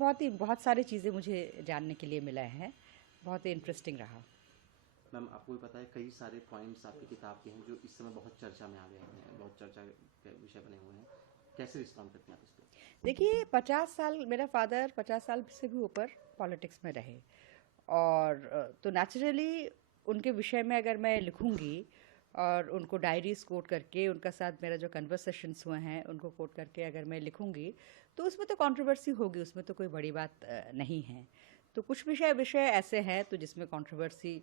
बहुत सारी चीज़ें मुझे जानने के लिए मिला है, बहुत ही इंटरेस्टिंग रहा। मैम, आपको भी पता है कई सारे पॉइंट्स आपकी किताब के हैं जो इस समय बहुत चर्चा में आ गए हैं, बहुत चर्चा के विषय बने हुए हैं। कैसे रिस्पॉन्ड करते हैं आप इस पर? देखिए, 50 साल मेरा फादर 50 साल से भी ऊपर पॉलिटिक्स में रहे, और तो नेचुरली उनके विषय में अगर मैं लिखूंगी और उनको डायरीज कोट करके, उनका साथ मेरा जो कन्वर्सेशंस हुए हैं उनको कोट करके अगर मैं लिखूंगी, तो उसमें तो कंट्रोवर्सी होगी, उसमें तो कोई बड़ी बात नहीं है। तो कुछ विषय विषय ऐसे हैं तो जिसमें कंट्रोवर्सी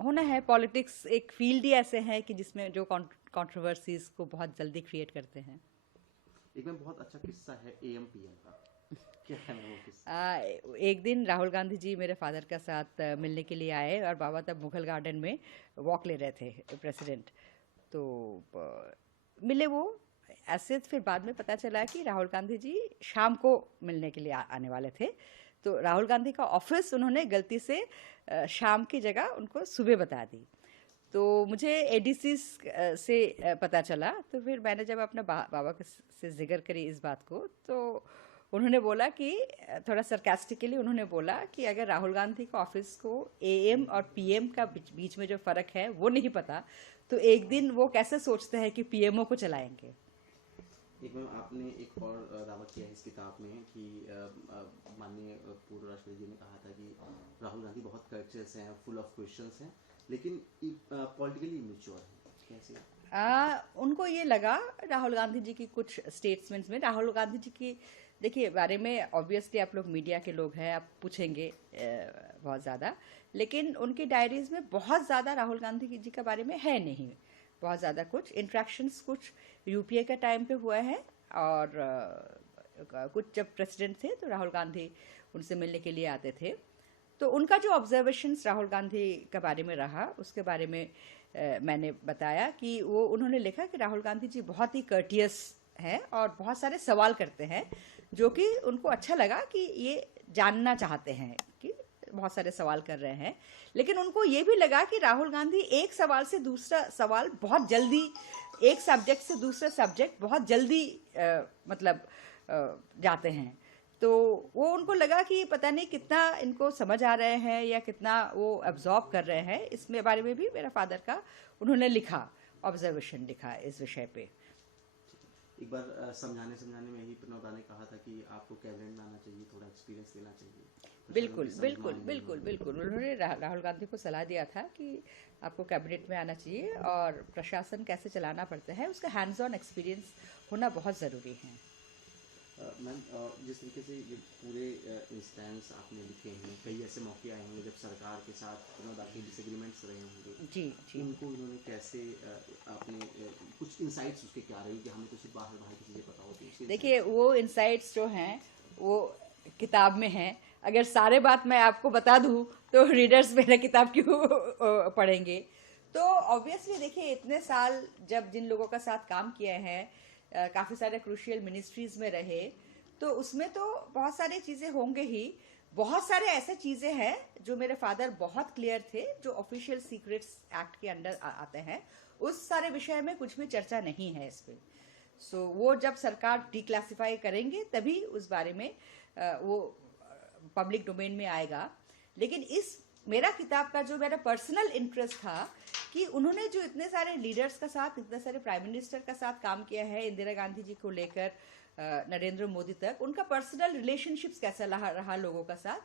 होना है। पॉलिटिक्स एक फील्ड ही ऐसे है कि जिसमें जो कंट्रोवर्सीज को बहुत जल्दी क्रिएट करते हैं। एक में बहुत अच्छा किस्सा है AMPM का, क्या है वो किस्सा? एक दिन राहुल गांधी जी मेरे फादर का साथ मिलने के लिए आए, और बाबा तब मुगल गार्डन में वॉक ले रहे थे, प्रेसिडेंट। तो मिले वो ऐसे। फिर बाद में पता चला कि राहुल गांधी जी शाम को मिलने के लिए आने वाले थे। तो राहुल गांधी का ऑफिस उन्होंने गलती से शाम की जगह उनको सुबह बता दी। तो मुझे ADC से पता चला। तो फिर मैंने जब अपने बाबा से जिक्र करी इस बात को, तो उन्होंने बोला कि थोड़ा सरकास्टिकली उन्होंने बोला कि अगर राहुल गांधी का ऑफिस को AM और PM का बीच में जो फ़र्क है वो नहीं पता, तो एक दिन वो कैसे सोचते हैं कि PMO को चलाएंगे। एक मैम, आपने एक और दावा किया है इस किताब में कि माननीय पूर्व राष्ट्रपति जी ने कहा था कि राहुल गांधी बहुत कर्चस हैं, फुल ऑफ क्वेश्चंस हैं, लेकिन पॉलिटिकली इमेच्योर हैं। कैसे? उनको ये लगा राहुल गांधी जी की कुछ स्टेटमेंट्स में, राहुल गांधी जी की देखिए बारे में ऑब्वियसली आप लोग मीडिया के लोग हैं, आप पूछेंगे बहुत ज़्यादा, लेकिन उनकी डायरीज में बहुत ज़्यादा राहुल गांधी जी के बारे में है नहीं। बहुत ज़्यादा कुछ इंट्रैक्शंस कुछ UPA के टाइम पे हुए हैं, और कुछ जब प्रेसिडेंट थे तो राहुल गांधी उनसे मिलने के लिए आते थे। तो उनका जो ऑब्जर्वेशंस राहुल गांधी के बारे में रहा, उसके बारे में मैंने बताया कि वो उन्होंने लिखा कि राहुल गांधी जी बहुत ही कर्टियस हैं और बहुत सारे सवाल करते हैं, जो कि उनको अच्छा लगा कि ये जानना चाहते हैं कि बहुत सारे सवाल कर रहे हैं। लेकिन उनको ये भी लगा कि राहुल गांधी एक सवाल से दूसरा सवाल बहुत जल्दी, एक सब्जेक्ट से दूसरा सब्जेक्ट बहुत जल्दी जाते हैं। तो वो उनको लगा कि पता नहीं कितना इनको समझ आ रहे हैं या कितना वो एब्जॉर्ब कर रहे हैं। इसमें बारे में भी मेरा फादर का उन्होंने लिखा, ऑब्जर्वेशन लिखा इस विषय पे। एक बार समझाने में ही प्रणोदा ने कहा था कि आपको कैबिनेट में आना चाहिए, थोड़ा एक्सपीरियंस लेना चाहिए। बिल्कुल बिल्कुल बिल्कुल बिल्कुल उन्होंने राहुल गांधी को सलाह दिया था कि आपको कैबिनेट में आना चाहिए और प्रशासन कैसे चलाना पड़ता है उसका हैंड्स ऑन एक्सपीरियंस होना बहुत ज़रूरी है। मैम, जिस तरीके से ये पूरे इंस्टेंस आपने लिखे हैं, कई ऐसे मौके आए होंगे जब सरकार के साथ प्रणोदा के डिसएग्रीमेंट्स रहे होंगे। जी जी। उनको इन्होंने कैसे आपने कुछ इंसाइट्स उसके क्या रही कि हमें तो सिर्फ बाहर बाहर की चीज़ें पता होती है? देखिए, वो इंसाइट्स जो हैं वो किताब में हैं। अगर सारे बात मैं आपको बता दूं तो रीडर्स मेरा किताब क्यों पढ़ेंगे। तो ऑब्वियसली देखिए, इतने साल जब जिन लोगों का साथ काम किया है, काफ़ी सारे क्रूशियल मिनिस्ट्रीज में रहे, तो उसमें तो बहुत सारी चीज़ें होंगे ही। बहुत सारे ऐसे चीज़ें हैं जो मेरे फादर बहुत क्लियर थे, जो ऑफिशियल सीक्रेट्स एक्ट के अंडर आते हैं। उस सारे विषय में कुछ भी चर्चा नहीं है इस पर। सो वो जब सरकार डिक्लासिफाई करेंगे तभी उस बारे में वो पब्लिक डोमेन में आएगा। लेकिन इस मेरा किताब का जो मेरा पर्सनल इंटरेस्ट था कि उन्होंने जो इतने सारे लीडर्स का साथ, इतने सारे प्राइम मिनिस्टर का साथ काम किया है, इंदिरा गांधी जी को लेकर नरेंद्र मोदी तक, उनका पर्सनल रिलेशनशिप्स कैसा रहा लोगों का साथ,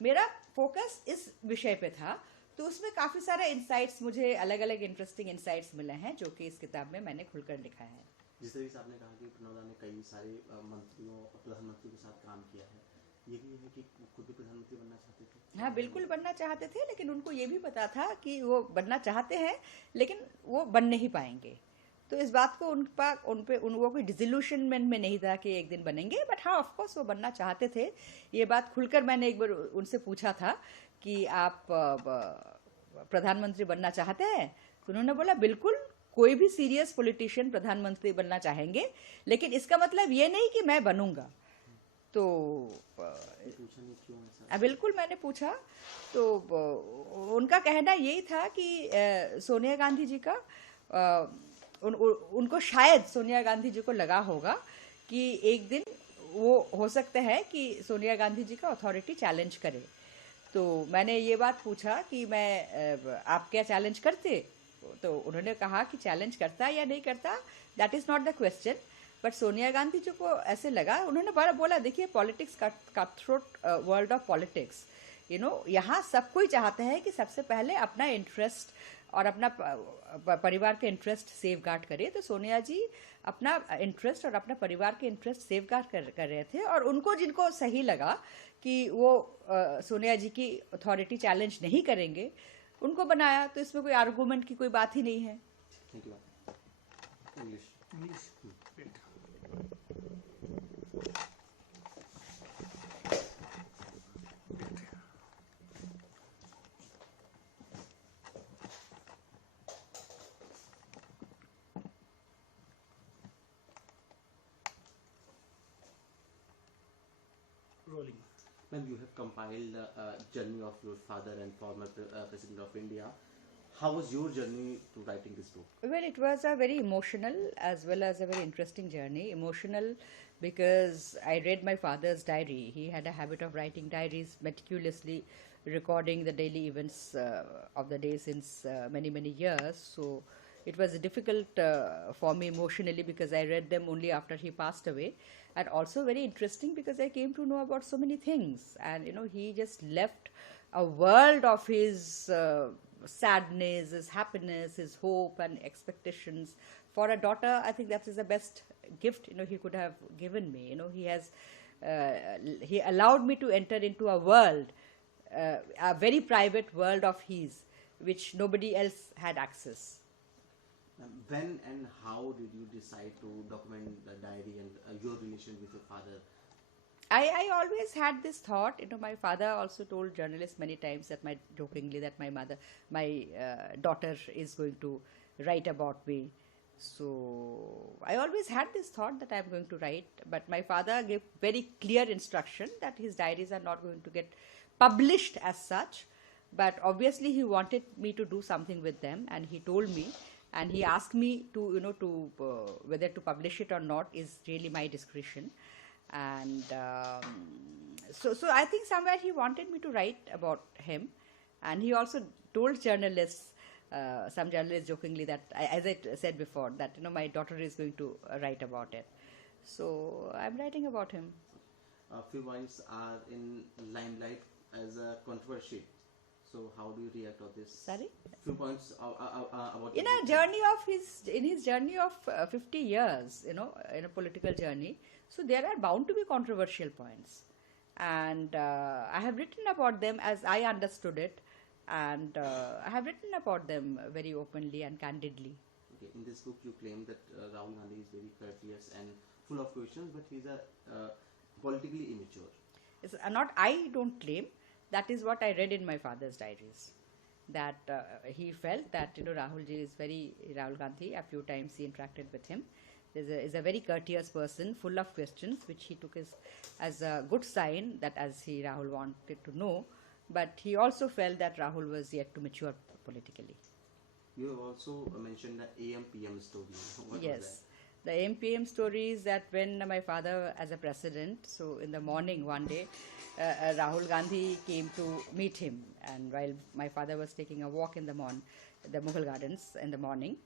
मेरा फोकस इस विषय पे था। तो उसमें काफ़ी सारे इंसाइट्स, मुझे अलग अलग इंटरेस्टिंग इंसाइट्स मिले हैं जो कि इस किताब में मैंने खुलकर लिखा है। जिस तरीके से आपने कहा कि प्रणोदा ने कई सारे मंत्रियों और प्रधानमंत्री के साथ काम किया है, ये भी है कि खुद भी प्रधानमंत्री बनना चाहते थे? हाँ, बिल्कुल बनना चाहते थे, लेकिन उनको ये भी पता था कि वो बनना चाहते हैं लेकिन वो बन नहीं पाएंगे। तो इस बात को वो कोई डिसइल्यूशनमेंट में नहीं था कि एक दिन बनेंगे, बट हाँ ऑफ कोर्स वो बनना चाहते थे। ये बात खुलकर मैंने एक बार उनसे पूछा था कि आप प्रधानमंत्री बनना चाहते हैं, तो उन्होंने बोला बिल्कुल, कोई भी सीरियस पॉलिटिशियन प्रधानमंत्री बनना चाहेंगे, लेकिन इसका मतलब ये नहीं कि मैं बनूंगा। तो बिल्कुल मैंने पूछा, तो उनका कहना यही था कि सोनिया गांधी जी का उनको शायद सोनिया गांधी जी को लगा होगा कि एक दिन वो हो सकता है कि सोनिया गांधी जी का अथॉरिटी चैलेंज करे। तो मैंने ये बात पूछा कि आप क्या चैलेंज करते? तो उन्होंने कहा कि चैलेंज करता या नहीं करता, that is not the question. But Sonia Gandhi ji को ऐसे लगा, उन्होंने बड़ा बोला, देखिए politics, cut throat world of politics, यहाँ सब कोई चाहता है कि सबसे पहले अपना इंटरेस्ट और अपना परिवार के इंटरेस्ट सेफ गार्ड करे। तो सोनिया जी अपना इंटरेस्ट और अपना परिवार के इंटरेस्ट सेफ गार्ड कर रहे थे, और उनको जिनको सही लगा कि वो सोनिया जी की अथॉरिटी चैलेंज नहीं करेंगे, उनको बनाया। तो इसमें कोई आर्गूमेंट की कोई बात ही नहीं है। Thank you. English. English. Rolling. Ma'am, you have compiled the journey of your father and former President of India. How was your journey to writing this book? Well, it was a very emotional as well as a very interesting journey. Emotional because I read my father's diary. He had a habit of writing diaries, meticulously recording the daily events of the day since many, many years. So it was difficult for me emotionally because I read them only after he passed away. And also very interesting because I came to know about so many things. And, he just left a world of his sadness, his happiness, his hope and expectations. For a daughter, I think that is the best gift, he could have given me. He allowed me to enter into a world, a very private world of his, which nobody else had access. When and how did you decide to document the diary and your relation with your father? I always had this thought. My father also told journalists many times that jokingly that my daughter is going to write about me. So I always had this thought that I'm going to write, but my father gave very clear instruction that his diaries are not going to get published as such. But obviously he wanted me to do something with them, and he told me, and he asked me to, whether to publish it or not is really my discretion. And so I think somewhere he wanted me to write about him, and he also told journalists, some journalists jokingly that, as I said before, that my daughter is going to write about it. So I'm writing about him. A few points are in limelight as a controversy. So how do you react on this? Sorry? Few points about In his journey of 50 years, in a political journey, so there are bound to be controversial points, and I have written about them as I understood it, and I have written about them very openly and candidly. Okay. In this book, you claim that Rahul Gandhi is very courteous and full of questions, but he's a politically immature. It's not I don't claim. That is what I read in my father's diaries. That he felt that Rahul Gandhi. A few times he interacted with him. Is a very courteous person, full of questions, which he took as a good sign that Rahul wanted to know. But he also felt that Rahul was yet to mature politically. You have also mentioned the AM/PM story. What Yes. was that? The AM/PM story is that when my father as a president, so in the morning one day, Rahul Gandhi came to meet him, and while my father was taking a walk in the Mughal Gardens in the morning,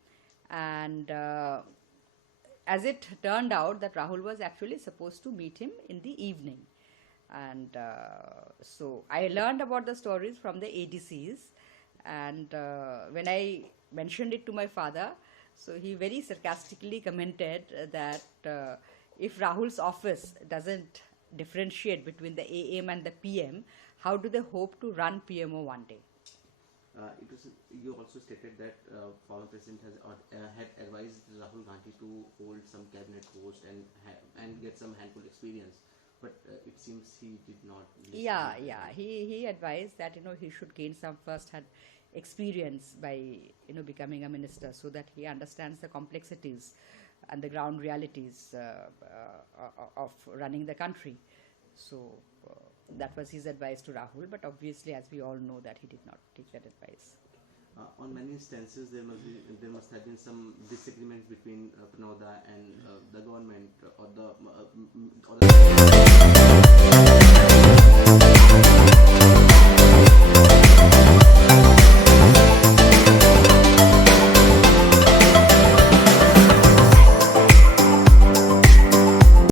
and as it turned out that Rahul was actually supposed to meet him in the evening. And so I learned about the stories from the ADCs, and when I mentioned it to my father, so he very sarcastically commented that if Rahul's office doesn't differentiate between the AM and the PM, how do they hope to run PMO one day? You also stated that former president had advised Rahul Gandhi to hold some cabinet post and get some handful experience, but it seems he did not. Yeah. He advised that he should gain some first-hand experience by becoming a minister, so that he understands the complexities and the ground realities of running the country. So that was his advice to Rahul, but obviously, as we all know, that he did not take that advice. On many instances, there must have been some disagreements between Pranoda and the government.